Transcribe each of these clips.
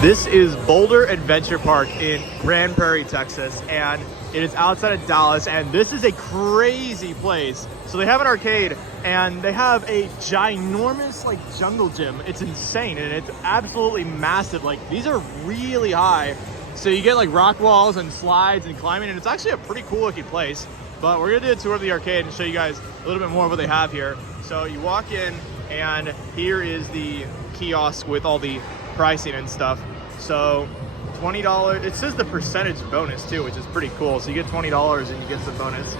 This is Boulder Adventure Park in Grand Prairie, Texas, and it is outside of Dallas, and this is a crazy place. So they have an arcade, and they have a ginormous like jungle gym. It's insane, and it's absolutely massive. Like, these are really high. So you get like rock walls and slides and climbing, and it's actually a pretty cool looking place. But we're gonna do a tour of the arcade and show you guys a little bit more of what they have here. So you walk in, and here is the kiosk with all the pricing and stuff. So $20, it says the percentage bonus too, which is pretty cool. So you get $20 and you get some bonus.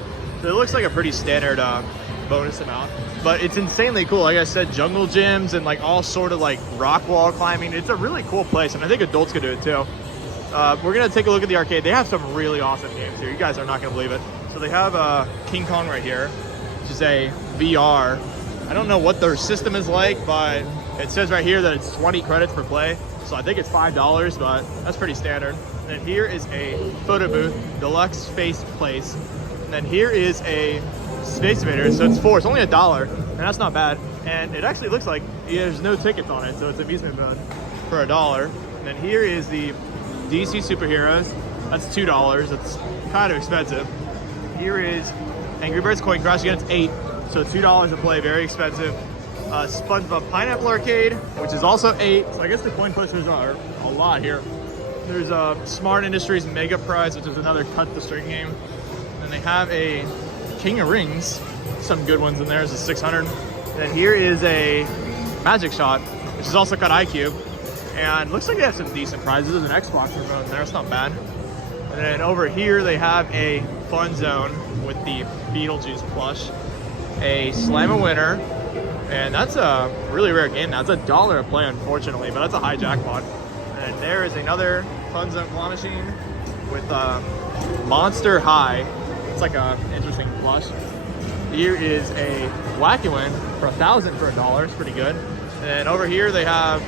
So it looks like a pretty standard bonus amount, but it's insanely cool. Like I said, jungle gyms and like all sort of like rock wall climbing. It's a really cool place, and I think adults could do it too. We're gonna take a look at the arcade. They have some really awesome games here. You guys are not gonna believe it. So they have King Kong right here, which is a VR. I don't know what their system is like, but it says right here that it's 20 credits per play. So I think it's $5, but that's pretty standard. And then here is a photo booth, deluxe space place. And then here is a Space Invader, so it's $4. It's only $1, and that's not bad. And it actually looks like there's no tickets on it, so it's amusement mode for $1. And then here is the DC Superheroes. That's $2. It's kind of expensive. Here is Angry Birds Coin Crush. Again, it's $8, so $2 a play, very expensive. SpongeBob Pineapple Arcade, which is also $8. So I guess the coin pushers are a lot here. There's Smart Industries Mega Prize, which is another cut the string game. And they have a King of Rings, some good ones in there. There's a 600. And then here is a Magic Shot, which is also cut IQ. And looks like they have some decent prizes. There's an Xbox remote in there, it's not bad. And then over here they have a Fun Zone with the Beetlejuice plush, a Slam-A-Winner. And that's a really rare game now. It's $1 a play, unfortunately, but that's a high jackpot. And there is another Fun Zone claw machine with Monster High. It's like a interesting plush. Here is a Whack-A-Win for $1,000 for $1. It's pretty good. And over here they have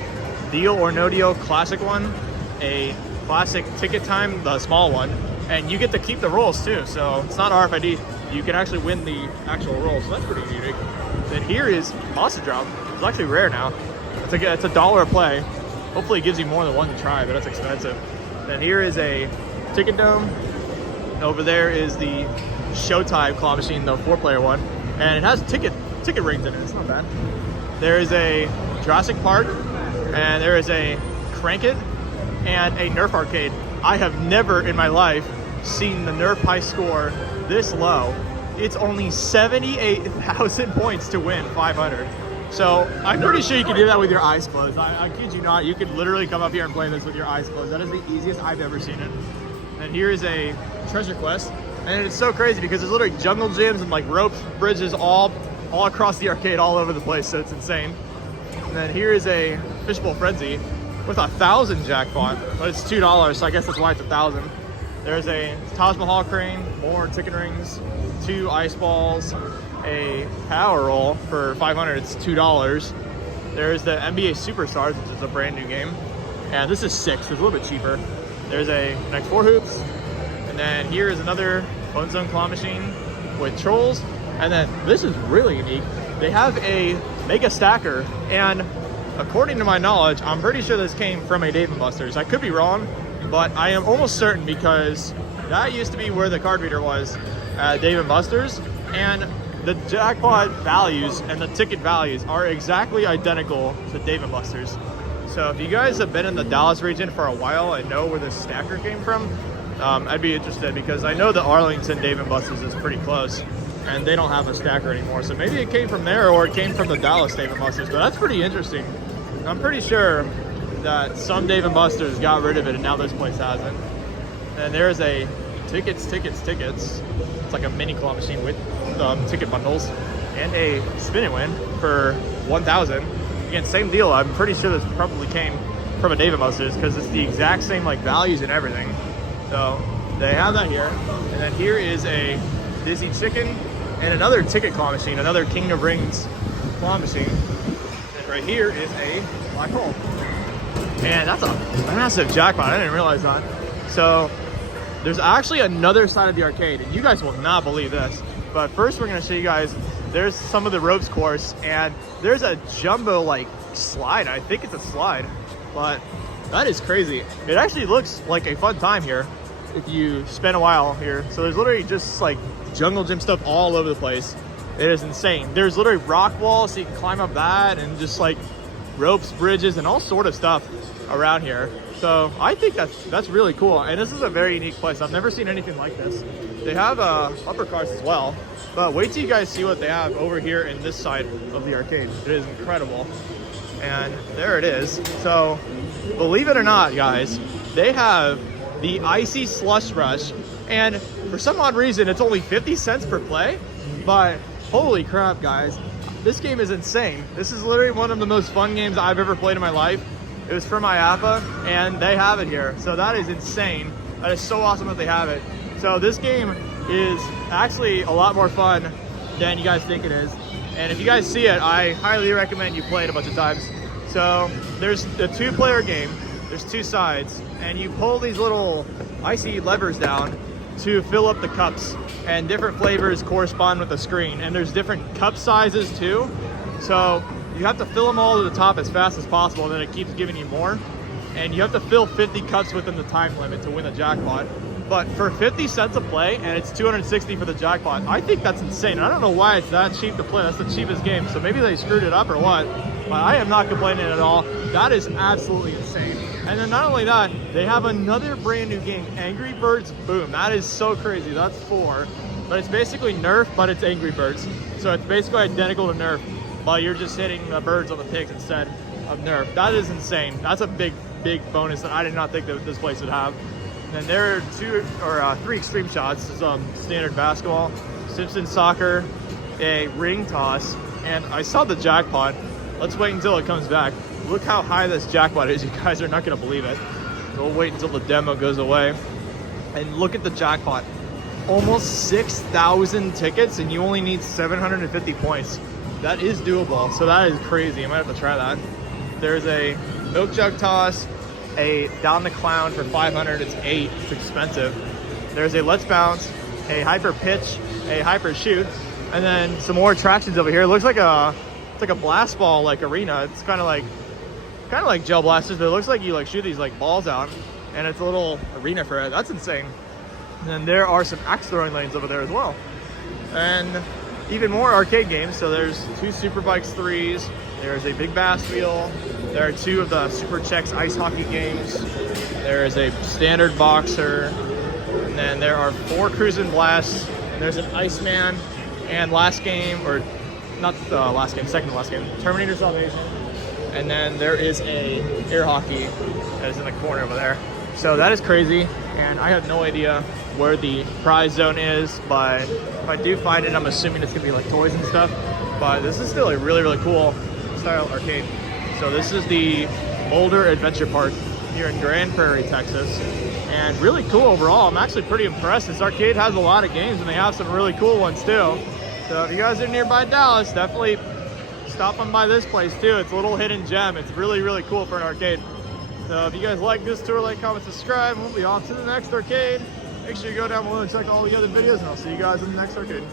Deal or No Deal Classic one, a Classic Ticket Time, the small one, and you get to keep the rolls too. So it's not RFID. You can actually win the actual roll, so that's pretty unique. Then here is Monster Drop. It's actually rare now. It's $1 a play. Hopefully it gives you more than one to try, but that's expensive. Then here is a Ticket Dome. Over there is the Showtime claw machine, the 4-player one. And it has ticket rings in it, it's not bad. There is a Jurassic Park, and there is a Crank It, and a Nerf arcade. I have never in my life seen the Nerf high score this low. It's only 78,000 points to win 500. So I'm pretty sure you can do that with your eyes closed. I kid you not, you could literally come up here and play this with your eyes closed. That is the easiest I've ever seen it. And here is a Treasure Quest. And it's so crazy because there's literally jungle gyms and like ropes, bridges all across the arcade, all over the place, so it's insane. And then here is a Fishbowl Frenzy with 1,000 jackpot, but it's $2, so I guess that's why it's 1,000. There's a Taj Mahal crane, more chicken rings, 2 ice balls, a power roll for 500, it's $2. There's the NBA Superstars, which is a brand new game. And this is 6, it's a little bit cheaper. There's a next 4 hoops. And then here is another Fun Zone claw machine with trolls. And then this is really unique. They have a Mega Stacker, and according to my knowledge, I'm pretty sure this came from a Dave & Buster's. I could be wrong, but I am almost certain because that used to be where the card reader was at Dave & Buster's, and the jackpot values and the ticket values are exactly identical to Dave & Buster's. So if you guys have been in the Dallas region for a while and know where this stacker came from, I'd be interested because I know the Arlington Dave & Buster's is pretty close and they don't have a stacker anymore. So maybe it came from there or it came from the Dallas Dave & Buster's, but that's pretty interesting. I'm pretty sure that some Dave & Buster's got rid of it and now this place hasn't. And there's a tickets. It's like a mini claw machine with ticket bundles and a spin and win for 1,000. Again, same deal. I'm pretty sure this probably came from a Dave & Buster's because it's the exact same like values and everything. So they have that here. And then here is a Dizzy Chicken and another ticket claw machine, another King of Rings claw machine. And right here is a black hole. And that's a massive jackpot. I didn't realize that. So there's actually another side of the arcade, and you guys will not believe this. But first we're gonna show you guys, there's some of the ropes course, and there's a jumbo like slide. I think it's a slide, but That is crazy. It actually looks like a fun time here if you spend a while here. So there's literally just like jungle gym stuff all over the place. It is insane. There's literally rock walls so you can climb up that, and just like ropes, bridges, and all sort of stuff around here. So I think that's really cool. And this is a very unique place. I've never seen anything like this. They have uppercarts as well, but wait till you guys see what they have over here in this side of the arcade. It is incredible. And there it is. So believe it or not, guys, they have the Icy Slush Rush, and for some odd reason it's only 50 cents per play, but holy crap, guys, this game is insane. This is literally one of the most fun games I've ever played in my life. It was from IAPA, and they have it here, so that is insane. That is so awesome that they have it. So this game is actually a lot more fun than you guys think it is. And if you guys see it, I highly recommend you play it a bunch of times. So there's a 2-player game. There's 2 sides, and you pull these little icy levers down to fill up the cups, and different flavors correspond with the screen. And there's different cup sizes too. So you have to fill them all to the top as fast as possible, and then it keeps giving you more. And you have to fill 50 cups within the time limit to win the jackpot. But for 50 cents a play, and it's 260 for the jackpot, I think that's insane. I don't know why it's that cheap to play. That's the cheapest game. So maybe they screwed it up or what, but I am not complaining at all. That is absolutely insane. And then not only that, they have another brand new game, Angry Birds Boom. That is so crazy. That's 4, but it's basically Nerf, but it's Angry Birds. So it's basically identical to Nerf, but you're just hitting the birds on the pigs instead of Nerf. That is insane. That's a big bonus that I did not think that this place would have. And then there are 2 or 3 extreme shots. There's standard basketball, Simpson soccer, a ring toss, and I saw the jackpot. Let's wait until it comes back. Look how high this jackpot is. You guys are not gonna believe it. So we'll wait until the demo goes away. And look at the jackpot. Almost 6,000 tickets, and you only need 750 points. That is doable, so that is crazy. I might have to try that. There's a milk jug toss, a down the clown for 500. It's 8. It's expensive. There's a let's bounce, a hyper pitch, a hyper shoot, and then some more attractions over here. It looks like it's like a blast ball like arena. It's kind of like gel blasters, but it looks like you like shoot these like balls out, and it's a little arena for it. That's insane. And then there are some axe throwing lanes over there as well, and even more arcade games. So there's 2 Super Bikes 3s. There's a Big Bass Wheel. There are 2 of the Super Chex ice hockey games. There is a standard boxer. And then there are 4 Cruisin' Blasts. And there's an Iceman. And last game, or not the last game, second to last game, Terminator Salvation. And then there is a air hockey that is in the corner over there. So that is crazy. And I have no idea where the prize zone is, but if I do find it, I'm assuming it's gonna be like toys and stuff. But this is still a really cool style arcade. So this is the Boulder Adventure Park here in Grand Prairie, Texas, and really cool overall. I'm actually pretty impressed. This arcade has a lot of games, and they have some really cool ones too. So if you guys are nearby Dallas, definitely stop on by this place too. It's a little hidden gem. It's really cool for an arcade. So if you guys like this tour, like, comment, subscribe, and we'll be on to the next arcade. Make sure you go down below and check all the other videos, and I'll see you guys in the next arcade.